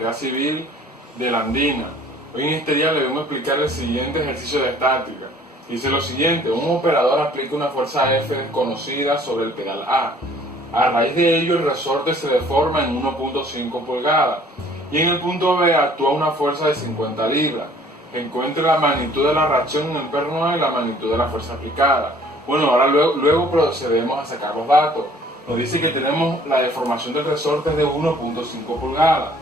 Ingeniería Civil de la Andina. Hoy en este día le vengo a explicar el siguiente ejercicio de estática. Dice lo siguiente: un operador aplica una fuerza F desconocida sobre el pedal A. A raíz de ello el resorte se deforma en 1.5 pulgadas y en el punto B actúa una fuerza de 50 libras. Encuentre la magnitud de la reacción en el perno A y la magnitud de la fuerza aplicada. Bueno, ahora luego procedemos a sacar los datos. Nos dice que tenemos la deformación del resorte de 1.5 pulgadas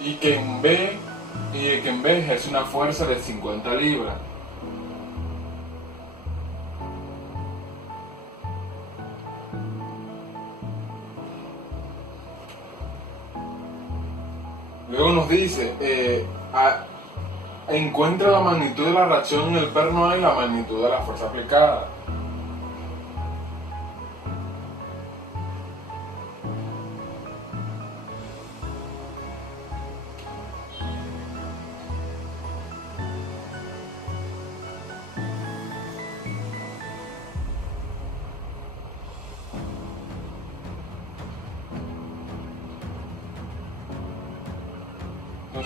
y que en B ejerce una fuerza de 50 libras. Luego nos dice, encuentra la magnitud de la reacción en el perno A y la magnitud de la fuerza aplicada.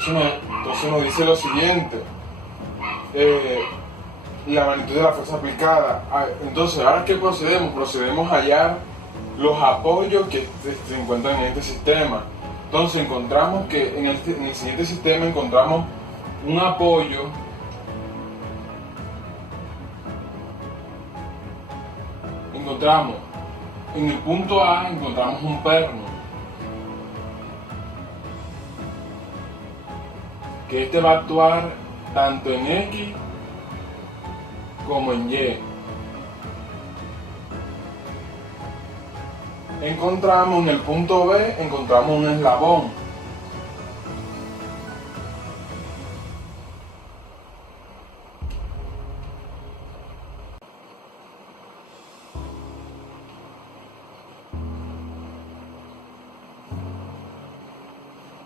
Entonces nos dice lo siguiente, la magnitud de la fuerza aplicada. Entonces, ¿ahora qué procedemos? Procedemos a hallar los apoyos que se encuentran en este sistema. Entonces encontramos que en el siguiente sistema encontramos un apoyo en el punto A encontramos un perno, que este va a actuar tanto en X como en Y. Encontramos en el punto B, encontramos un eslabón.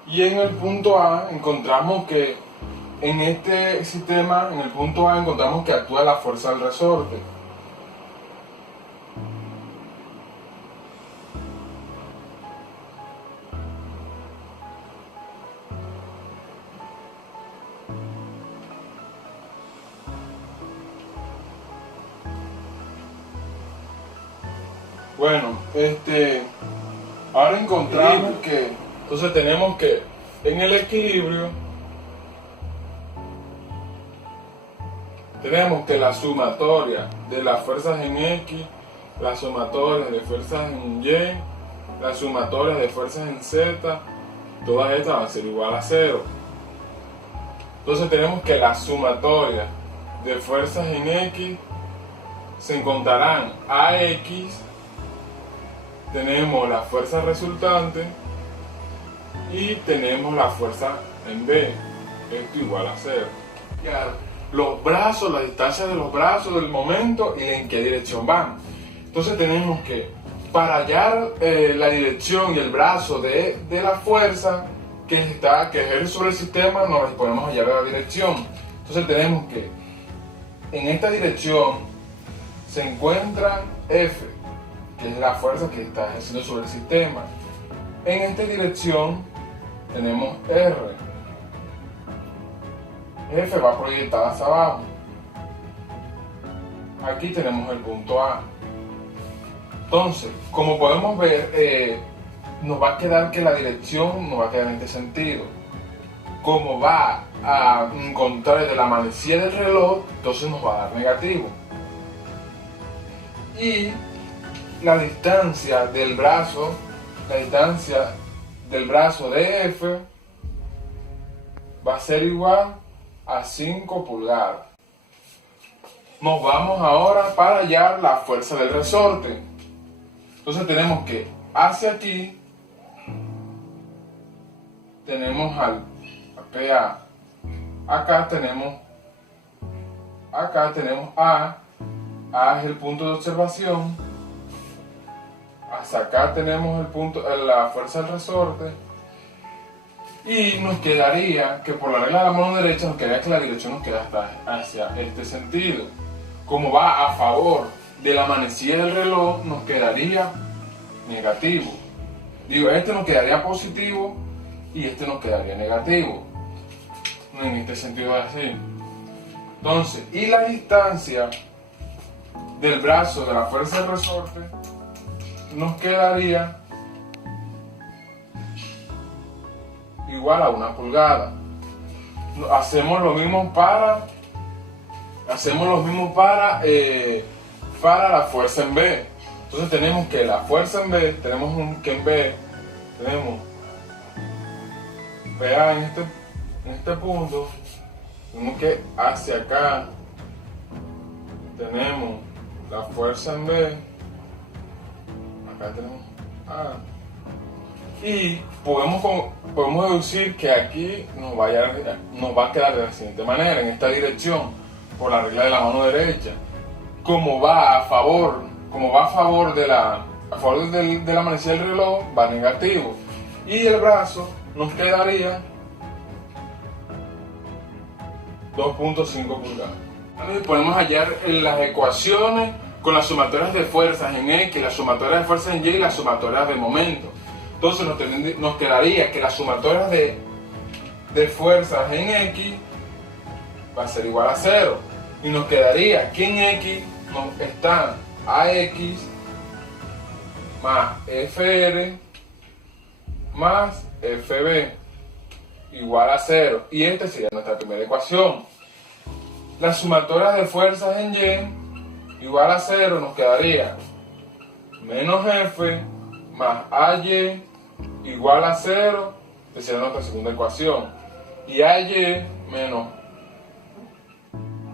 Y en el punto A encontramos que en este sistema, en el punto A encontramos que actúa la fuerza del resorte. Bueno, ahora encontramos que, entonces tenemos que en el equilibrio tenemos que la sumatoria de las fuerzas en X, la sumatoria de fuerzas en Y, la sumatoria de fuerzas en Z, todas estas van a ser igual a 0. Entonces tenemos que la sumatoria de fuerzas en X se encontrarán AX, tenemos la fuerza resultante y tenemos la fuerza en B, esto igual a 0. Los brazos, la distancia de los brazos, del momento y en qué dirección van. Entonces tenemos que, para hallar la dirección y el brazo de la fuerza que ejerce sobre el sistema, nos disponemos a hallar la dirección. Entonces tenemos que en esta dirección se encuentra F, que es la fuerza que está ejerciendo sobre el sistema. En esta dirección tenemos R. F va proyectada hacia abajo. Aquí tenemos el punto A. Entonces, como podemos ver, nos va a quedar que la dirección nos va a quedar en este sentido. Como va a encontrar de la manecilla del reloj, entonces nos va a dar negativo. Y la distancia del brazo de F va a ser igual a 5 pulgadas. Nos vamos ahora para hallar la fuerza del resorte. Entonces tenemos que hacia aquí tenemos al PA. Acá tenemos A. A es el punto de observación. Hasta acá tenemos la fuerza del resorte. Y nos quedaría que por la regla de la mano derecha nos quedaría que la dirección nos queda hacia este sentido. Como va a favor de la manecilla del reloj, nos quedaría negativo. Digo, este nos quedaría positivo y este nos quedaría negativo. En este sentido es así. Entonces, y la distancia del brazo de la fuerza del resorte nos quedaría igual a 1 pulgada. Hacemos lo mismo para la fuerza en B. Entonces tenemos que la fuerza en B, que en B tenemos, vea en este punto, tenemos que hacia acá tenemos la fuerza en B, acá tenemos A, y podemos deducir que aquí nos va a quedar de la siguiente manera, en esta dirección, por la regla de la mano derecha. Como va a favor de la manecilla del reloj, va negativo, y el brazo nos quedaría 2.5 pulgadas. Podemos hallar las ecuaciones con las sumatorias de fuerzas en X, las sumatorias de fuerzas en Y y las sumatorias de momento. Entonces nos quedaría que las sumatorias de fuerzas en X va a ser igual a 0. Y nos quedaría que en X están AX más FR más FB igual a 0. Y esta sería nuestra primera ecuación. Las sumatorias de fuerzas en Y igual a 0 nos quedaría menos F más AY igual a 0, que sería nuestra segunda ecuación. Y AY menos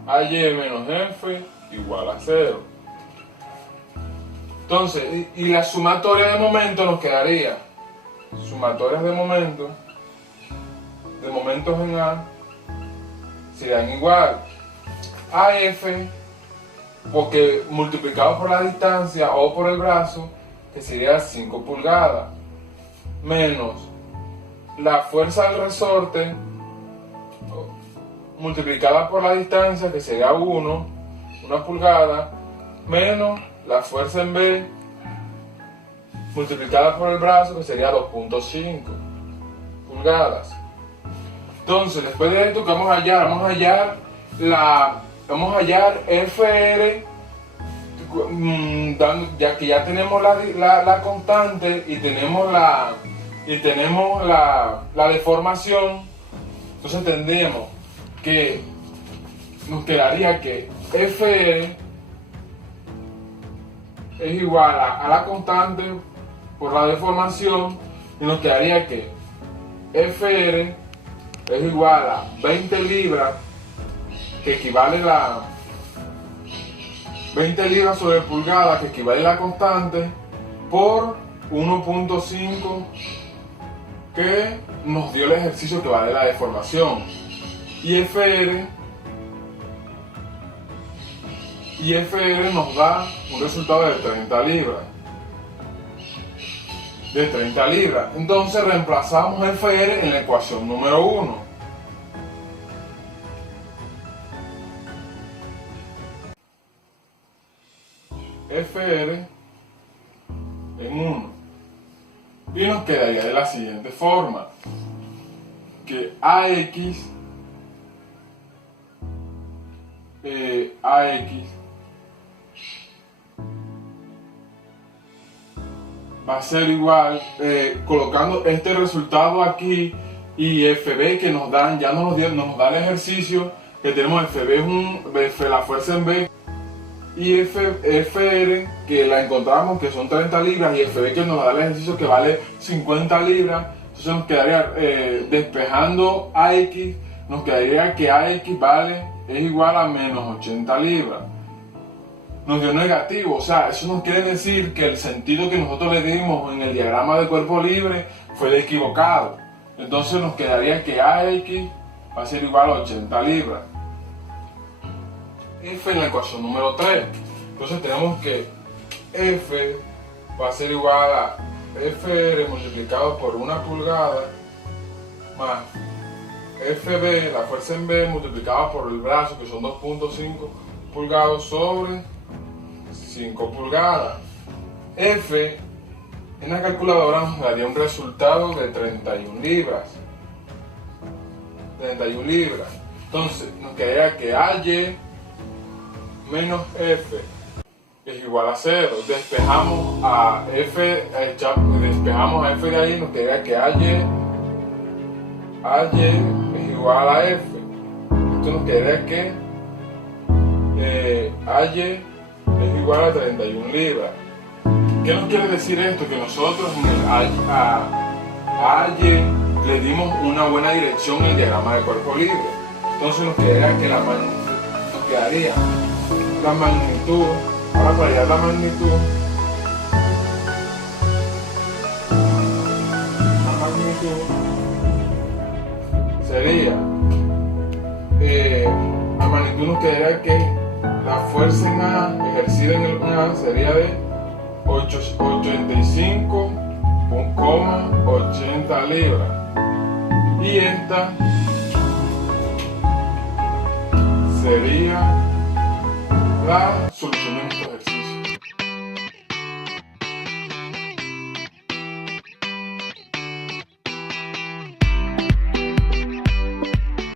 F igual a 0. Entonces, y la sumatoria de momento nos quedaría, sumatorias de momentos en A, serían igual a F, porque multiplicado por la distancia o por el brazo, que sería 5 pulgadas, menos la fuerza del resorte multiplicada por la distancia, que sería 1 pulgada, menos la fuerza en B multiplicada por el brazo, que sería 2.5 pulgadas. Entonces, después de esto, ¿qué vamos a hallar? Vamos a hallar FR, ya que ya tenemos la constante y tenemos la deformación. Entonces tendríamos que nos quedaría que FR es igual a la constante por la deformación, y nos quedaría que FR es igual a 20 libras, que equivale a 20 libras sobre pulgada, que equivale a la constante, por 1.5 que nos dio el ejercicio que vale la deformación. Y FR nos da un resultado de 30 libras. Entonces reemplazamos FR en la ecuación número 1. FR en 1. Y nos quedaría de la siguiente forma, que AX va a ser igual, colocando este resultado aquí, y FB que nos dan, ya nos da el ejercicio que tenemos. FB es la fuerza en B, y FR que la encontramos que son 30 libras, y FB que nos da el ejercicio que vale 50 libras. Entonces nos quedaría, despejando AX, nos quedaría que AX es igual a menos 80 libras. Nos dio negativo, o sea, eso nos quiere decir que el sentido que nosotros le dimos en el diagrama de cuerpo libre fue el equivocado. Entonces nos quedaría que AX va a ser igual a 80 libras. F en la ecuación número 3. Entonces tenemos que F va a ser igual a FR multiplicado por 1 pulgada más FB, la fuerza en B, multiplicada por el brazo, que son 2.5 pulgadas sobre 5 pulgadas. F En la calculadora nos daría un resultado de 31 libras. 31 libras. Entonces nos quedaría que AY menos F es igual a 0. Despejamos a F de ahí, nos quedaría que AY es igual a F. Esto nos quedaría que AY es igual a 31 libras. ¿Qué nos quiere decir esto? Que nosotros en el a AY le dimos una buena dirección en el diagrama de cuerpo libre. Entonces nos quedaría la magnitud, ahora para hallar la magnitud sería, la magnitud nos quedaría que la fuerza en A ejercida en el A sería de 85,80 libras. Y esta sería la solución de nuestro ejercicio.